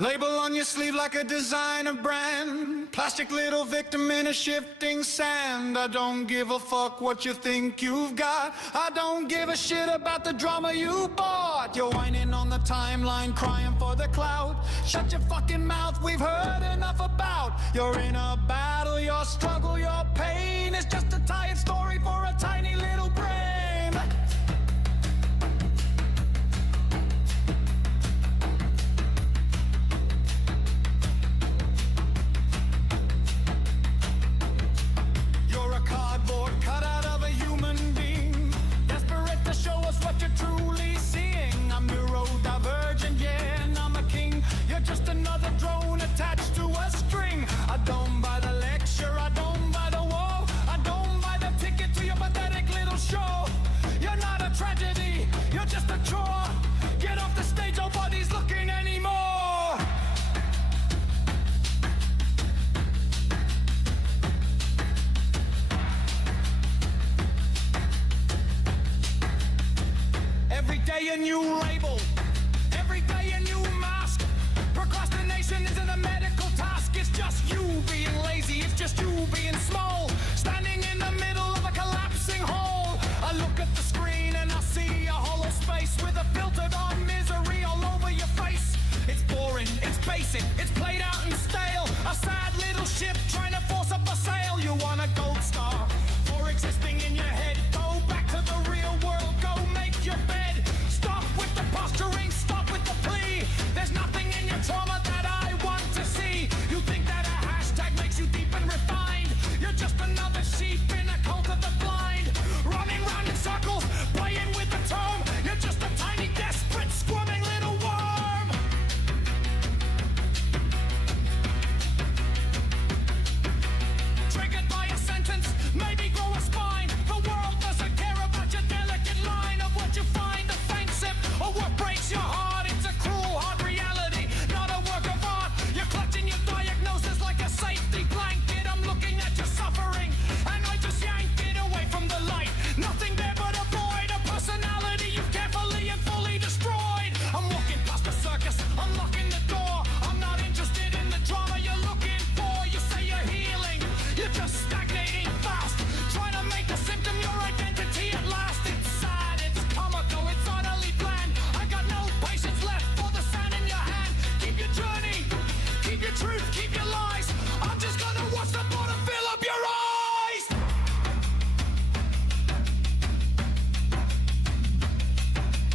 Label on your sleeve like a designer brand. Plastic little victim in a shifting sand. I don't give a fuck what you think you've got. I don't give a shit about the drama you bought. You're whining on the timeline, crying for the clout. Shut your fucking mouth, we've heard enough about. You're in a battle, your struggle, your pain is just a tired story for a tiny little brain. What you're truly seeing, I'm neurodivergent, yeah, and I'm a king. You're just another drone attached to a string. I don't buy the lecture, I don't buy the wall, I don't buy the ticket to your pathetic little show. You're not a tragedy, you're just a chore. Get off the stage, nobody's looking anymore. Every day a new label, every day a new mask. Procrastination isn't a medical task, it's just you being lazy, it's just you being small. Standing in the middle of a collapsing hole. I look at the screen and I see a hollow space with a filtered on misery all over your face. It's boring, it's basic, it's played out and stale. A sad little ship trying to force up a sail. You want a gold star for existing in your head. Go back to the real world, go make your bed. Stop with the posturing, stop with the plea. There's nothing in your trauma that I want to see. You think that a hashtag makes you deep and refined. You're just another sheep in a cult of the blind. Running round in circles, playing with the term. You're just a tiny, desperate, squirming little worm. Triggered by a sentence, maybe grow a spine. The world doesn't care about your delicate line of what you find offensive or what breaks your heart. It's a cruel, hard reality, not a work of art. You're clutching your diagnosis like a safety blanket. I'm looking at your suffering and I just yank it away from the light. Nothing there but a void, a personality you've carefully and fully destroyed. I'm walking past the circus, unlocking the door. I'm not interested in the drama you're looking for. You say you're healing, you're just stagnating fast, trying to make a symptom your identity at last. It's sad, it's comical, it's utterly bland. I got no patience left for the sand in your hand. Keep your journey, keep your truth, keep your lies. I'm just gonna watch the bottom fill up your eyes.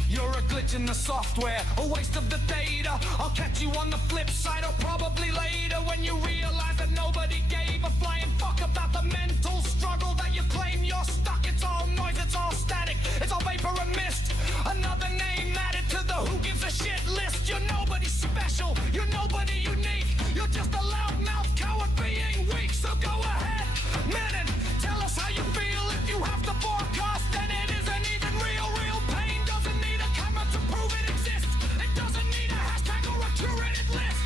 You're a glitch in the software, a waste of the data. I'll catch you on the flip side or probably later when you realize that nobody gave a flying fuck about the mental struggle that you claim you're stuck. It's all noise, it's all static, it's all vapor and mist. Another name added to the who gives a shit list. You're nobody special, you're nobody unique. You're just a loudmouth coward being weak. So go ahead, man, and tell us how you feel. If you have to forecast, then it isn't even real. Real pain doesn't need a camera to prove it exists. It doesn't need a hashtag or a curated list.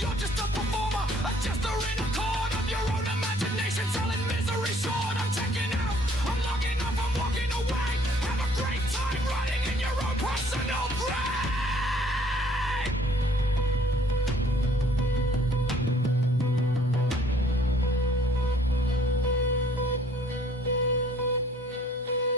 You're just a performer, a jester in a chord of your own imagination, selling misery short. I'm checking out, I'm logging off, I'm walking away. Have a great time riding in your own personal grave.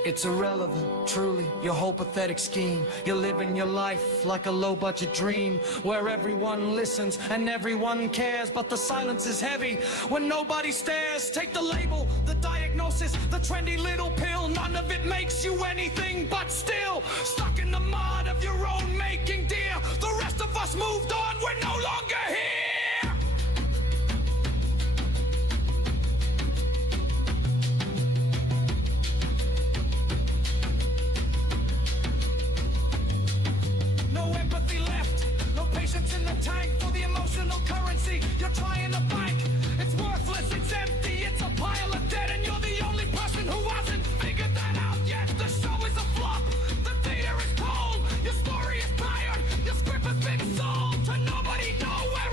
It's irrelevant, truly, your whole pathetic scheme. You're living your life like a low-budget dream, where everyone listens and everyone cares, but the silence is heavy when nobody stares. Take the label, the diagnosis, the trendy little pill. None of it makes you anything but still stuck in the mud of your own making, dear. The rest of us moved on, we're no longer here. In the tank for the emotional currency you're trying to bank. It's worthless, it's empty, it's a pile of dead, and you're the only person who hasn't figured that out yet. The show is a flop, the theater is cold, your story is tired, your script has been sold to nobody, nowhere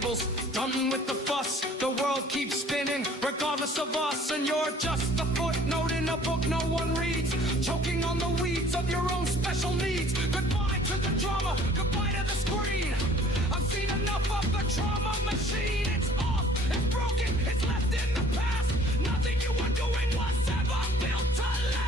labels. Done with the fuss, the world keeps spinning, regardless of us. And you're just a footnote in a book no one reads, choking on the weeds of your own special needs. Goodbye to the drama, goodbye to the screen. I've seen enough of the trauma machine. It's off, it's broken, it's left in the past. Nothing you were doing was ever built to last.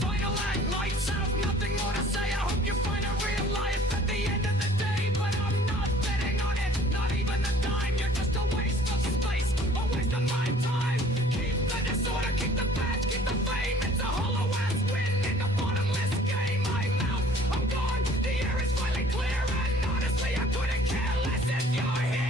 Final act, lights out, nothing more to say. I hope you find a real life at the end of the day. But I'm not betting on it, not even a dime. You're just a waste of space, a waste of my time. Keep the disorder, keep the badge, keep the fame. It's a hollow ass win in a bottomless game. I'm out, I'm gone, the air is finally clear. And honestly, I couldn't care less if you're here.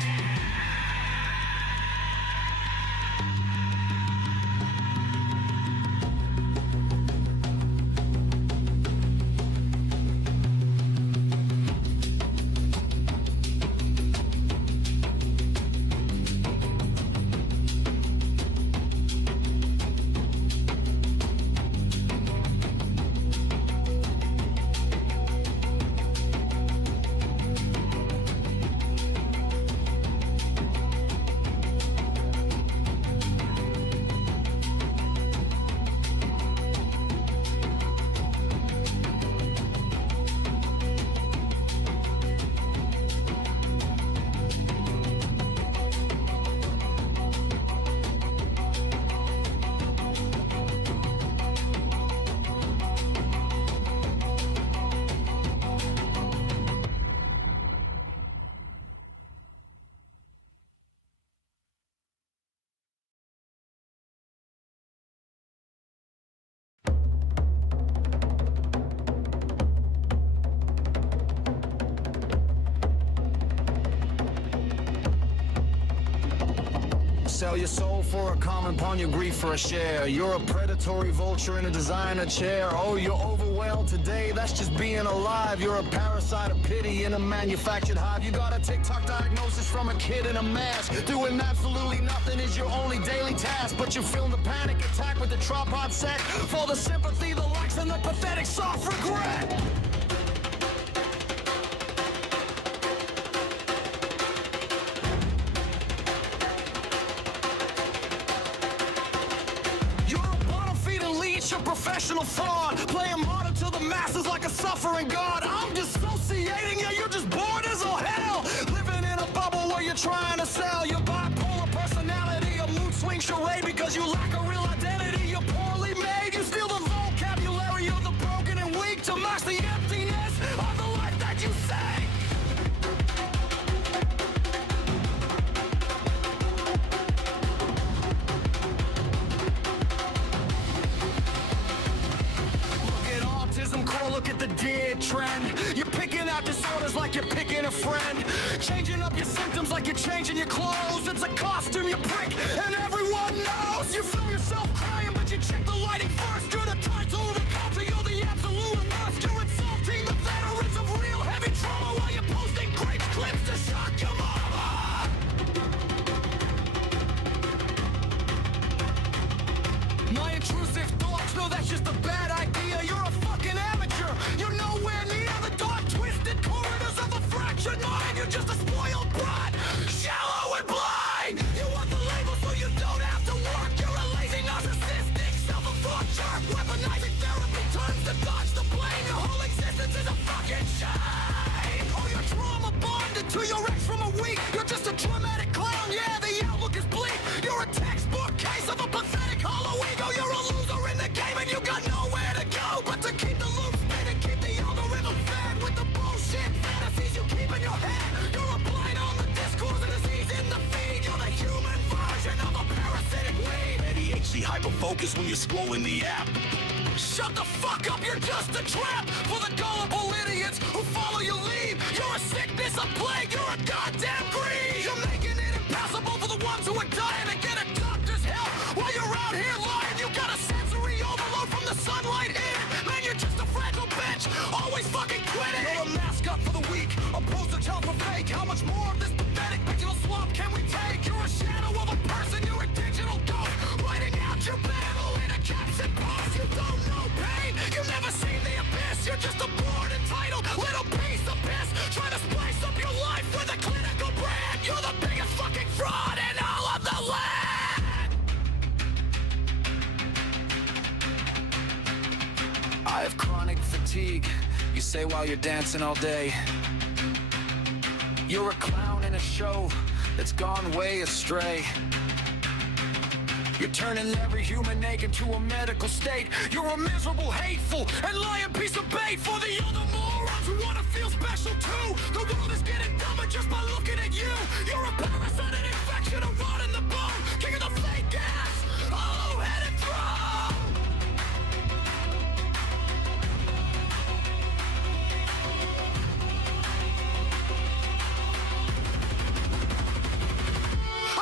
Sell your soul for a comment, pawn your grief for a share. You're a predatory vulture in a designer chair. Oh, you're overwhelmed today, that's just being alive. You're a parasite of pity in a manufactured hive. You got a TikTok diagnosis from a kid in a mask. Doing absolutely nothing is your only daily task. But you film the panic attack with the tripod set for the sympathy, the likes, and the pathetic soft regret. You're a professional fraud, playing martyr to the masses like a suffering god. I'm dissociating, yeah, you're just bored as all hell. Living in a bubble where you're trying to sell your bipolar personality, a mood swing charade because you lack a real identity. You're poorly made, you steal the vocabulary of the broken and weak to mask the emptiness of the life that you say. Look at the dead trend. You're picking out disorders like you're picking a friend. Changing up your symptoms like you're changing your clothes. It's a costume, you prick, and everyone knows. You film yourself crying, but you check the lighting first. You're the title of the culture, you're the absolute worst. You're insulting the veterans of real heavy trauma while you're posting great clips to shock your mama. My intrusive thoughts, no, that's just a bad idea. You're a fucking amateur. You're nowhere near the dark, twisted corridors of a fractured mind. You're just a spoiled brat, shallow and blind. You want the label so you don't have to work. You're a lazy, narcissistic, self-absorbed jerk. Weaponizing therapy turns to dodge the blame. Your whole existence is a fucking shame. Oh, you're trauma bonded to your ex from a week. You're just a traumatic clown. Yeah, the outlook is bleak. You're a textbook case of a pathetic hollow ego. You're a loser in the game and you got nowhere to go but to keep the loop spinning, keep the algorithm fed with the bullshit fantasies you keep in your head. You're a blind on the discourse and disease in the feed. You're the human version of a parasitic weed. ADHD hyperfocus when you're scrolling the app. Shut the fuck up, you're just a trap for the gullible idiots who follow your lead. You're a sickness, a plague, you're a goddamn greed. You're making it impossible for the ones who are dying to get a doctor's help while you're out here lying. You got a sensory overload from the sunlight in. Man, you're fatigue you say while you're dancing all day. You're a clown in a show that's gone way astray. You're turning every human naked to a medical state. You're a miserable, hateful, and lying piece of bait for the other morons who wanna feel special too. The world is getting dumber just by looking at you. You're a parasite, an infection, a rot in the bone, king of the fake gas, hollow-headed throne.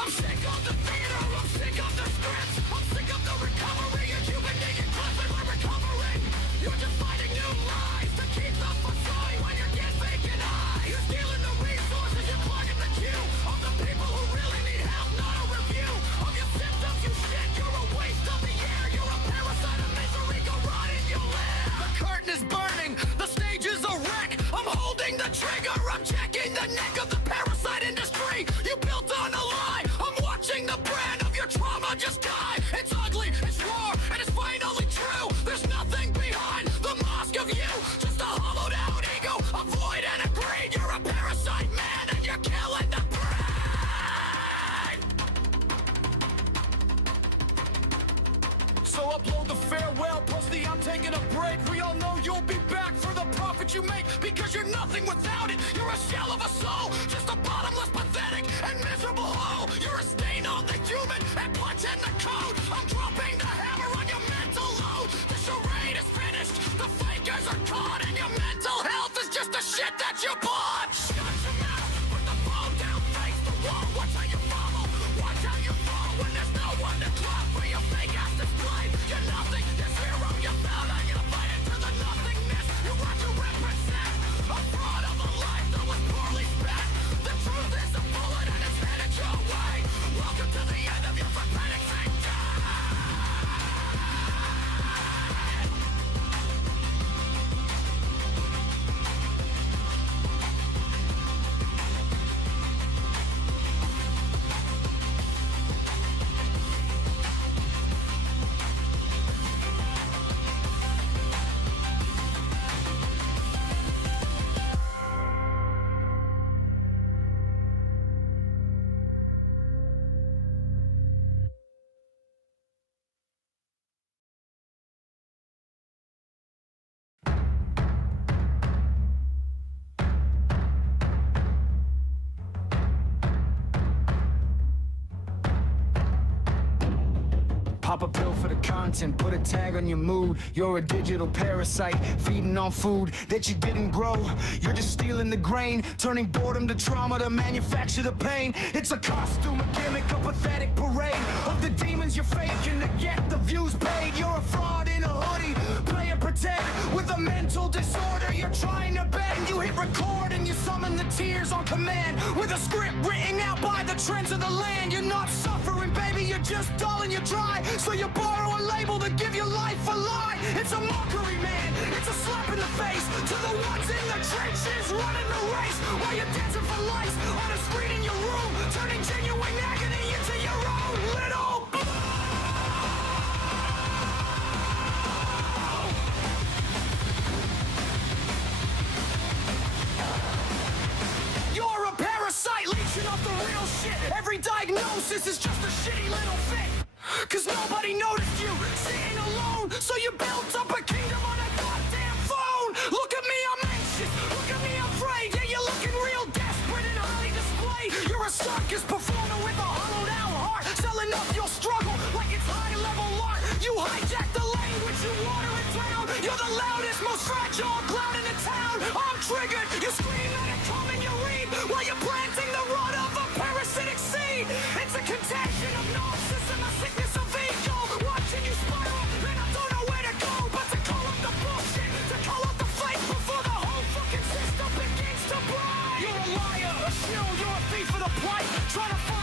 I'm sick of the theater, I'm sick of the scripts, I'm sick of the recovery, and you've been digging constantly recovering. You're just finding new lies to keep the facade when you're dead vacant eyes. You're stealing the resources, you're clogging the queue of the people who really need help, not a review of your symptoms, you shit. You're a waste of the air, you're a parasite of misery, go rot in your lair. The curtain is burning, the stage is a wreck, I'm holding the trigger, I'm checking the neck of the parasite industry. You built on a lie, I'm watching the brand of your trauma just die. It's ugly, it's raw, and it's finally true. There's nothing behind the mask of you, just a hollowed out ego, a void and a greed. You're a parasite, man, and you're killing the brain. So upload the farewell plus the I'm taking a break. We all know you'll be back for the profit you make, because you're nothing without it. You're a shell of a soul, just a bottomless, pathetic, and miserable hole. You're a stain on the human and punch in the code. I'm dropping the hammer on your mental load. The charade is finished, the fakers are caught, and your mental health is just the shit that you bought. Shut your mouth, put the phone down, face the wall. Watch how you follow, watch how you fall when there's no one to clap for your fake ass display. You're nothing, this hero you found, and you fight into the nothingness. You want to represent a fraud of a life that was poorly spent. The truth is a bullet and it's headed your way. Welcome to the end of your pathetic thing. Pop a pill for the content, put a tag on your mood. You're a digital parasite, feeding on food that you didn't grow. You're just stealing the grain, turning boredom to trauma to manufacture the pain. It's a costume, a gimmick, a pathetic parade of the demons you're faking to get the views paid. You're a fraud in a hoodie, play and pretend with a mental disorder. You're trying to bend, you hit record and you summon the tears on command with a script written out by the trends of the land. You're not suffering, baby, you're just dull and you're dry. So you borrow a label to give your life a lie. It's a mockery, man, it's a slap in the face to the ones in the trenches running the race while you're dancing for lights on a screen in your room, turning genuine agony into your own little You're a parasite leeching off the real shit. Every diagnosis is just a shitty little fit. Cause nobody noticed you sitting alone, so you built up a kingdom on a goddamn phone. Look at me, I'm anxious, look at me, I'm afraid. Yeah, you're looking real desperate and highly displayed. You're a circus performer with a hollowed out heart, selling up your struggle like it's high level art. You hijack the language, you water it down. You're the loudest, most fragile clown in the town. I'm triggered, you scream at it, come and you read while you're planting the rod of a parasitic seed. It's a contagion of narcissism, a sickness of ego. Watching you spiral, and I don't know where to go but to call up the bullshit, to call up the fake before the whole fucking system begins to break. You're a liar, a shill, you're a thief of the plight, trying to find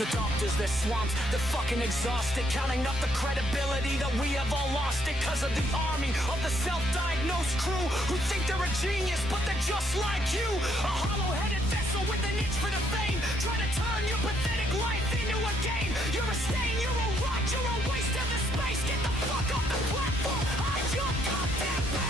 The doctors, they're swamped, they're fucking exhausted, counting up the credibility that we have all lost it because of the army of the self-diagnosed crew who think they're a genius, but they're just like you. A hollow-headed vessel with an itch for the fame, trying to turn your pathetic life into a game. You're a stain, you're a rot, you're a waste of the space. Get the fuck off the platform, hide your goddamn face.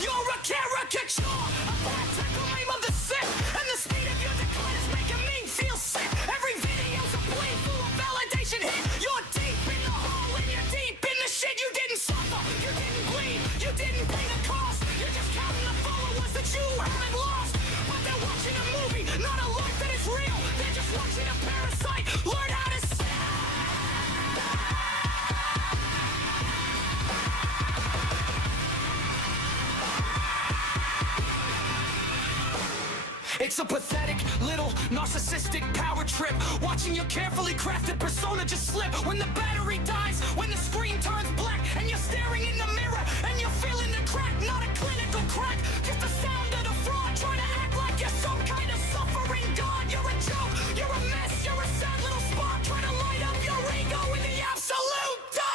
You're a caricature, a pantomime of the sick, and the speed of your decline is making me feel sick. Every video's a plea full of validation hit. You're deep in the hole and you're deep in the shit. You didn't suffer, you didn't bleed, you didn't pay the cost. You're just counting the followers that you haven't lost. But they're watching a movie, not a life that is real. They're just watching a parasite learn how to sell. It's a pathetic, little, narcissistic power trip. Watching your carefully crafted persona just slip. When the battery dies, when the screen turns black, and you're staring in the mirror, and you're feeling the crack. Not a clinical crack, just the sound of the fraud. Trying to act like you're some kind of suffering god. You're a joke, you're a mess, you're a sad little spark. Trying to light up your ego in the absolute dark.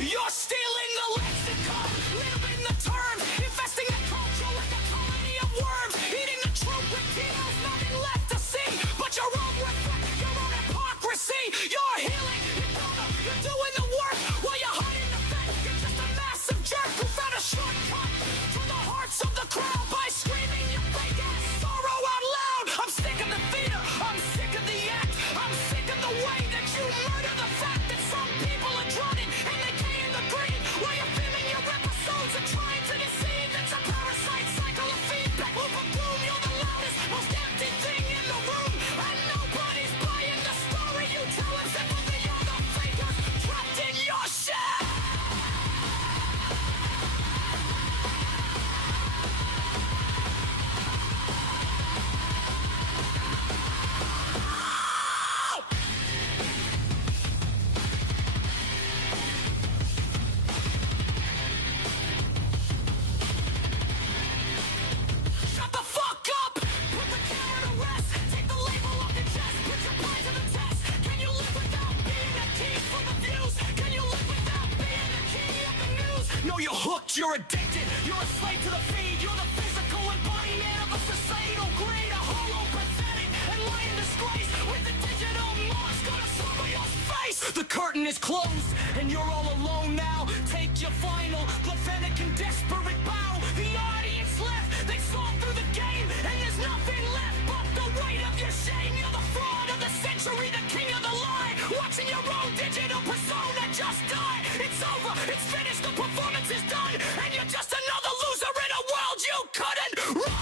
You're stealing the lexicon, living the terms, investing in culture like a colony of worms, eating the truth with tears, nothing left to see, but your own reflect, your own hypocrisy. You're healing, you're doing the work, while you're hiding the fact you're just a massive jerk who found a shortcut to the hearts of the crowd by screaming your fake ass sorrow out loud. I'm sick of the theater, I'm sick of the act, I'm sick of the way that you murder the fact that some people are drawn in and they can't green while you're filming your episodes and trying to deceive. It's a parasite cycle of feedback. Boom, boom, boom, you're the loudest, most empty thing in the room, and nobody's buying the story you tell except for the other fakers trapped in your shell. Shut the fuck up! Put the camera to rest. Take the label off your chest. Put your pride to the test. Can you live without being a king for the views? Can you live without being the king of the news? No, you're hooked. You're addicted. You're a slave to the feed. You're the physical embodiment of a societal greed. A hollow, pathetic, and lying disgrace with the digital mask on a someone's face. The curtain is closed, and you're all alone now. Take your final, pathetic, and desperate bow. The audience left. They saw through the game, and there's nothing left but the weight of your shame. You're the fraud of the century, the king of the lie. Watching your own digital persona just die. It's over, it's finished, the performance is done, and you're just another loser in a world you couldn't run.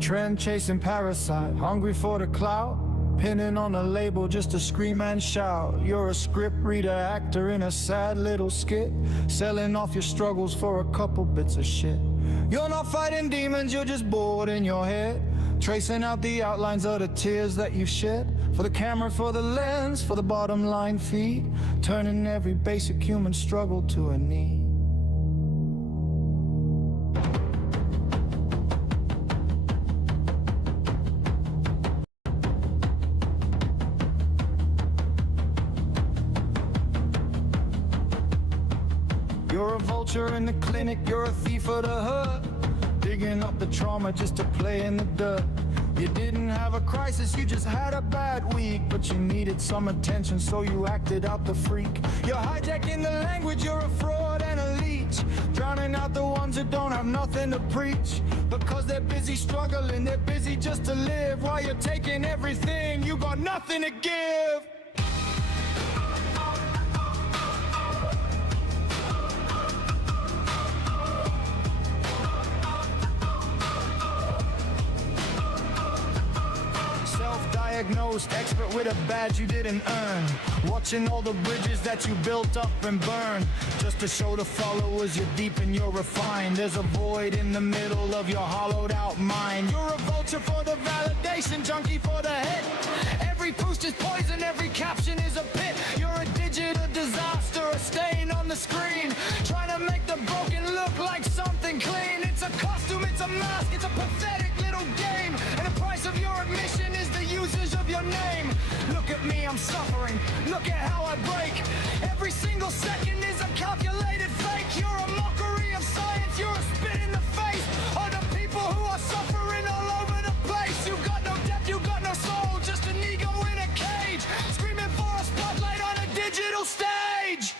Trend chasing parasite, hungry for the clout, pinning on a label just to scream and shout. You're a script reader, actor in a sad little skit, selling off your struggles for a couple bits of shit. You're not fighting demons, you're just bored in your head, tracing out the outlines of the tears that you've shed. For the camera, for the lens, for the bottom line feed, turning every basic human struggle to a need. You're a vulture in the clinic, you're a thief of the herd, digging up the trauma just to play in the dirt. You didn't have a crisis, you just had a bad week. But you needed some attention, so you acted out the freak. You're hijacking the language, you're a fraud and a leech, drowning out the ones that don't have nothing to preach. Because they're busy struggling, they're busy just to live, while you're taking everything, you got nothing to give. Self-diagnosed, expert with a badge you didn't earn, watching all the bridges that you built up and burned, just to show the followers you're deep and you're refined. There's a void in the middle of your hollowed out mind. You're a vulture for the validation, junkie for the hit. Every post is poison, every caption is a pit. You're a digital disaster, a stain on the screen, trying to make the broken look like something clean. It's a costume, it's a mask, it's a pathetic little game, and the price of your admission is the usage of your name. Look at me, I'm suffering, look at how I break. Every single second is a calculated fake. You're a mockery of science, you're a spit in the face of the people who are suffering all over the place. You've got no depth, you've got no soul, just an ego in a cage, screaming for a spotlight on a digital stage.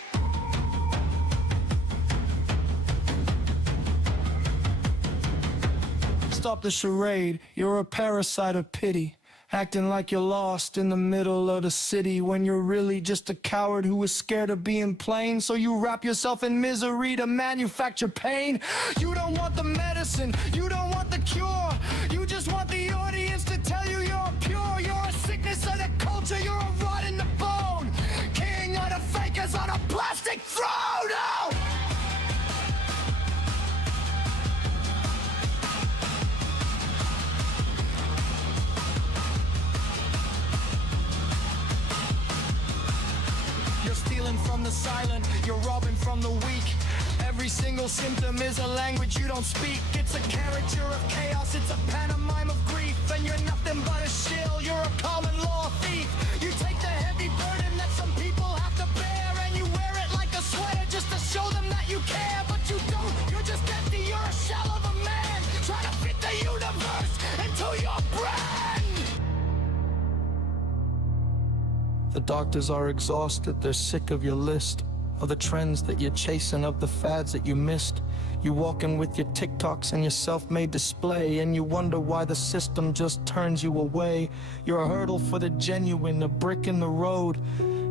Stop the charade, you're a parasite of pity, acting like you're lost in the middle of the city, when you're really just a coward who is scared of being plain. So you wrap yourself in misery to manufacture pain. You don't want the medicine, you don't want the cure, you just want the audience to tell you you're pure. You're a sickness of the culture, you're a rot in the bone, king of the fakers on a plastic throne. Oh! You're stealing from the silent, you're robbing from the weak. Every single symptom is a language you don't speak. It's a caricature of chaos, it's a pantomime of grief. And you're nothing but a shill, you're a common law thief. You take the heavy burden that some people have to bear, and you wear it like a sweater just to show them that you care. But you don't, you're just empty, you're a shell of a man, trying to fit the universe into your brain. The doctors are exhausted, they're sick of your list, of the trends that you're chasing, of the fads that you missed. You walk in with your TikToks and your self-made display, and you wonder why the system just turns you away. You're a hurdle for the genuine, a brick in the road,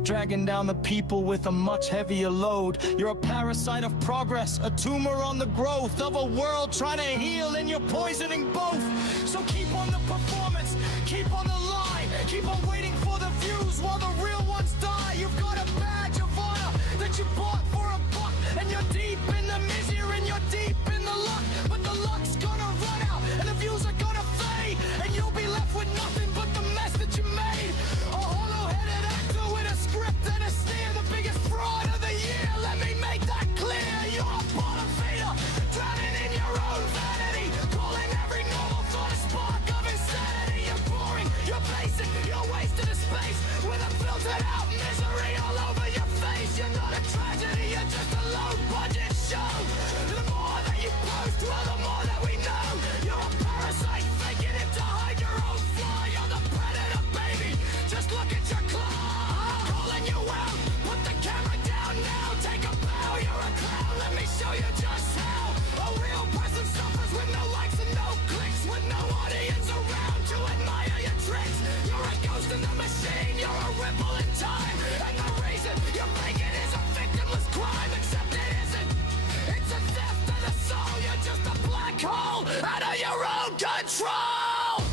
dragging down the people with a much heavier load. You're a parasite of progress, a tumor on the growth of a world trying to heal, and you're poisoning both. So keep on the performance, keep on the lie, keep on waiting for the views while the real ones die. You've got a badge of honor that you bought for a buck, and you're deep in the misery and you're deep in the luck. But the luck's gonna run out and the views are gonna fade, and you'll be left with nothing but the mess that you made. A hollow-headed actor with a script and a sneer, the biggest fraud of the year. Let me make that clear. You're a bottom feeder, drowning in your own vanity, calling every normal thought a spark of insanity. You're boring, you're basic, you're wasted a space with a filtered out misery all over your face. You're not a tragedy, you're just a low budget show. The more that you post, well, the more that we know. You're a parasite faking it to hide your own flaw. You're the predator, baby, just look at your claw. Calling you out, put the camera down now. Take a bow, you're a clown, let me show you just how a real person suffers with no likes and no clicks, with no audience around to admire your tricks. You're a ghost in the machine, you're a ripple in time, and the reason you're making is a victimless crime. Except it isn't, it's a theft of the soul. You're just a black hole out of your own control.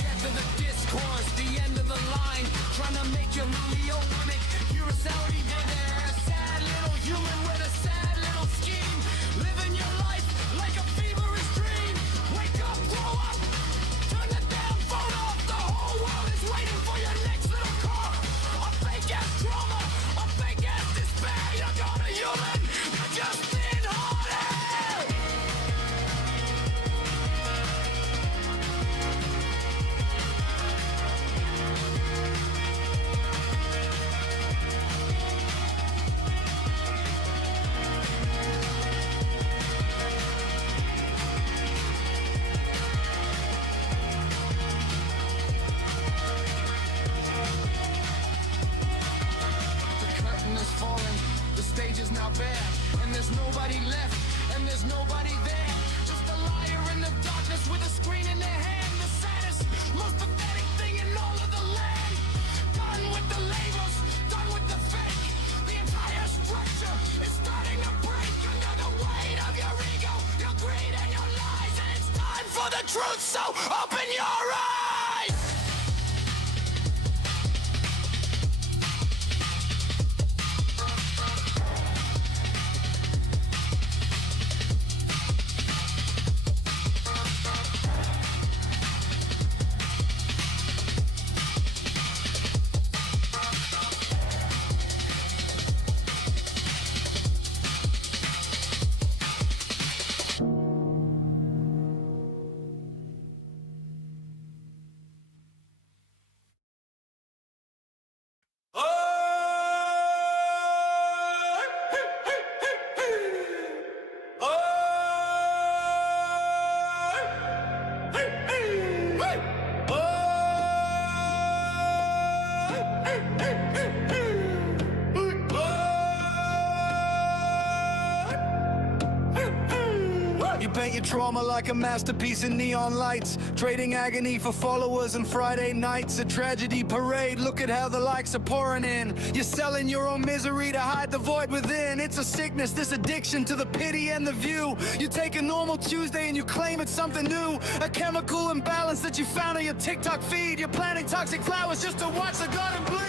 Get to the discourse, the end of the line, trying to make your Leonic universality there. A sad little human with a sad little scheme, living your life like a feverish dream. Wake up, grow up, turn the damn phone off. The whole world is waiting for your next little car. A fake ass drama, a fake there's nobody left, and there's nobody there. Just a liar in the darkness with a screen in their hand. The saddest, most pathetic thing in all of the land. Done with the labels, done with the fake. The entire structure is starting to break under the weight of your ego, your greed and your lies. And it's time for the truth, so open your eyes. You paint your trauma like a masterpiece in neon lights, trading agony for followers and Friday nights. A tragedy parade, look at how the likes are pouring in. You're selling your own misery to hide the void within. It's a sickness, this addiction to the pity and the view. You take a normal Tuesday and you claim it's something new. A chemical imbalance that you found on your TikTok feed. You're planting toxic flowers just to watch the garden bleed.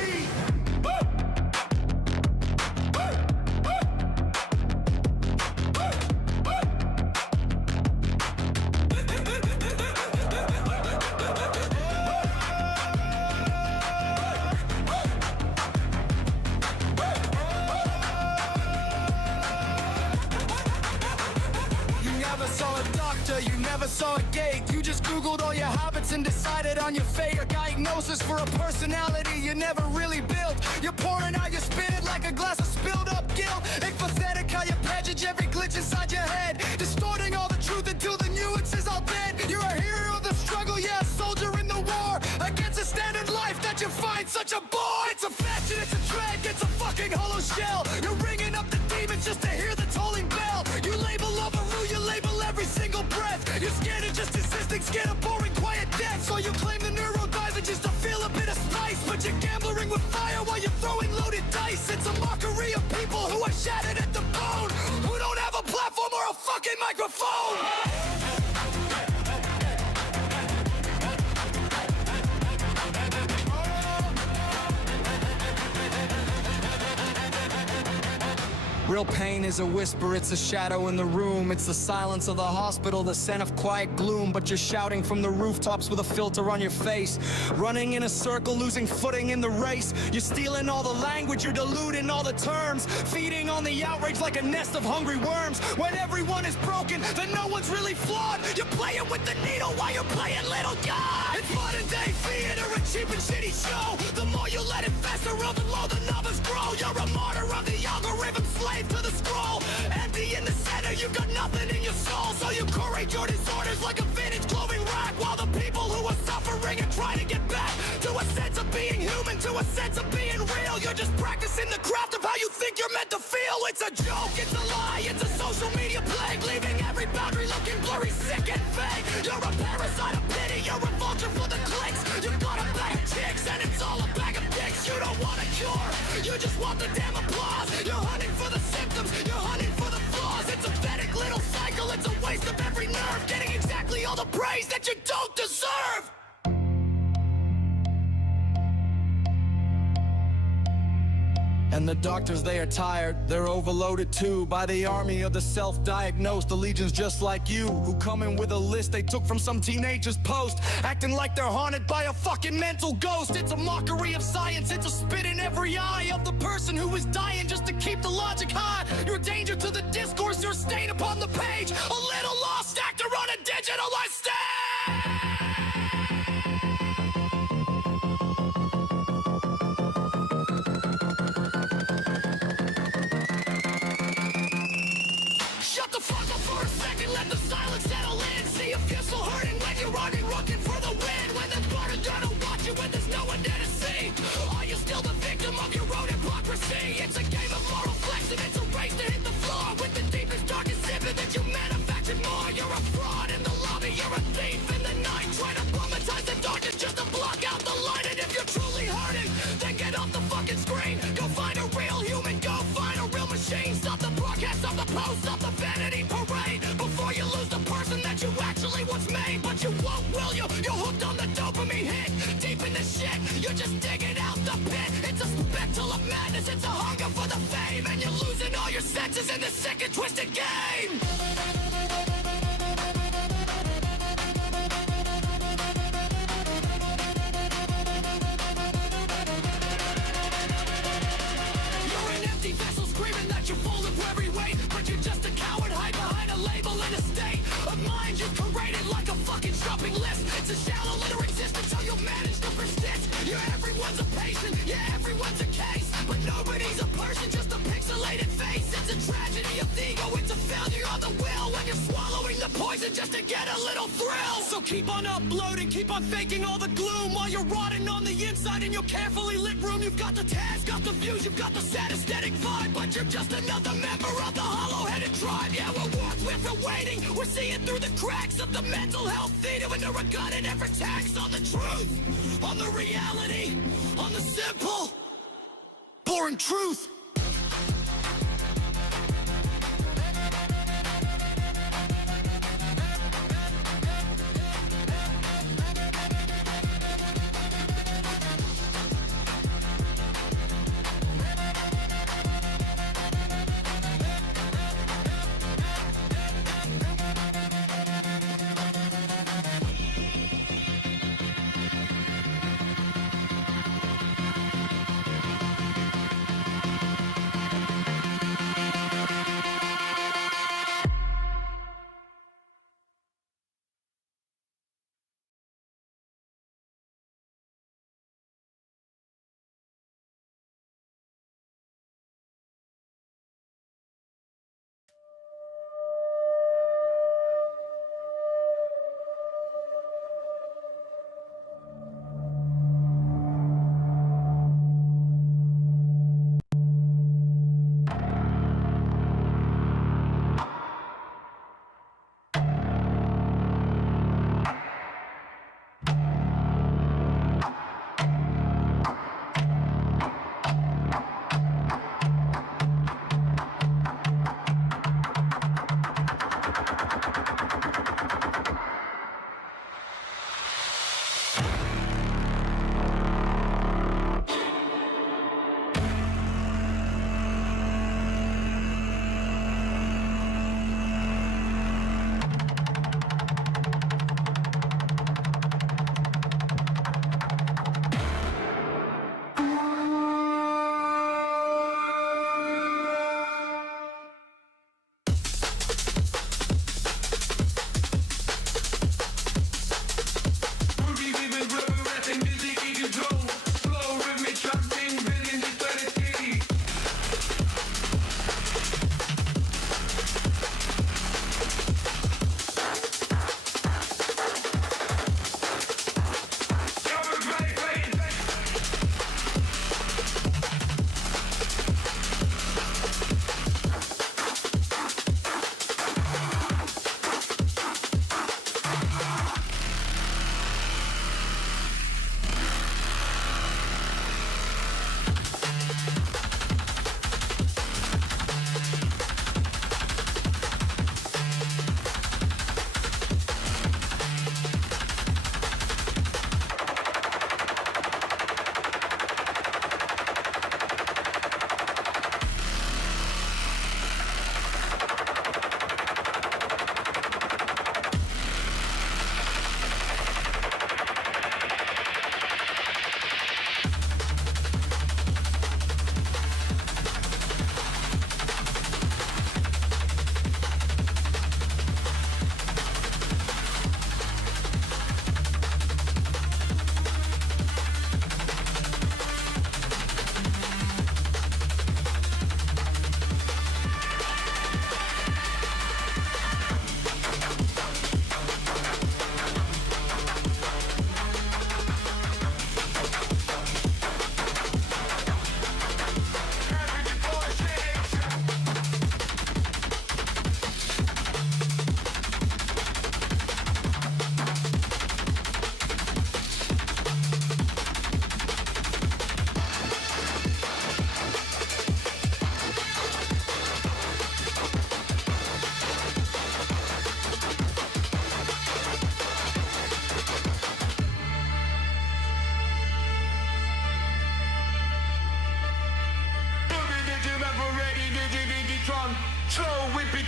You never saw a gate. You just googled all your habits and decided on your fate. A diagnosis for a personality you never really built. You're pouring out your spirit like a glass of spilled up guilt. It's pathetic how you package every glitch inside your head, distorting all the truth until the nuances all dead. You're a hero of the struggle, yeah, a soldier in the war, against a standard life that you find such a bore. It's a fashion, it's a trend, it's a fucking hollow shell. You're ringing up the demons just to hear the tolling bell. You label Overrule, you label every single breath. You're scared of just existing, scared of boring, quiet death. So you claim the neurodivergence to feel a bit of spice, but you're gambling with fire while you're throwing loaded dice. It's a mockery of people who are shattered at the bone, who don't have a platform or a fucking microphone. Real pain is a whisper, it's a shadow in the room. It's the silence of the hospital, the scent of quiet gloom. But you're shouting from the rooftops with a filter on your face, running in a circle, losing footing in the race. You're stealing all the language, you're diluting all the terms, feeding on the outrage like a nest of hungry worms. When everyone is broken, then no one's really flawed. You're playing with the needle while you're playing little God. It's modern day theater, a cheap and shitty show. The more you let it fester, the more the numbers grow. You're a martyr of the algorithm, slave to the scroll. Empty in the center, you've got nothing in your soul. So you curate your disorders like a vintage glowing rack, while the people who are suffering are trying to get back to a sense of being human, to a sense of being real. You're just practicing the craft of how you think you're meant to feel. It's a joke, it's a lie, it's a social media plague, leaving every boundary looking blurry, sick and vague. You're a parasite of pity, you're a vulture for the clicks. You got a bag of chicks and it's all a bag of dicks. You don't want a cure, you just want the damn applause. You're hunting for the symptoms, you're hunting for the flaws. It's a pathetic little cycle, it's a waste of every nerve, getting exactly all the praise that you don't deserve. And the doctors, they are tired, they're overloaded too, by the army of the self-diagnosed, the legions just like you, who come in with a list they took from some teenager's post, acting like they're haunted by a fucking mental ghost. It's a mockery of science, it's a spit in every eye of the person who is dying just to keep the logic high. You're a danger to the discourse, you're a stain upon the page, a little lost actor on a digitalized stage. Shut the fuck up for a second, let the silence settle in. See if you're still hurting when you're running, looking for the win. When there's blood gonna watch you, when there's no one there to see. Are you still the victim of your own hypocrisy? It's a game of moral flex and it's a race to hit the floor with the You're hooked on the dopamine hit. Deep in the shit, you're just digging out the pit. It's a spectacle of madness, it's a hunger for the fame. And you're losing all your senses in this sick and twisted game. You're an empty vessel screaming that you're full of every weight. But you're just a coward, hide behind a label and a state of mind you've created like a fucking shopping list. It's a shallow little existence, so you'll manage to persist. Yeah, everyone's a patient, yeah, everyone's a case. But nobody's a person, just a pixelated face. It's a tragedy of the ego, it's a failure of the will. When you're swallowing the poison just to get a little thrill. So keep on uploading, keep on faking all the gloom. While you're rotting on the inside in your carefully lit room. You've got the tabs, got the views, you've got the sad aesthetic vibe. But you're just another member of the hollow-headed tribe. Yeah, we're worthless, we're waiting. We're seeing through the cracks of the mental health theater. When they're a gun and every tax on the truth, on the reality, on the simple, boring truth.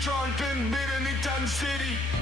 Tron bin mitten i den city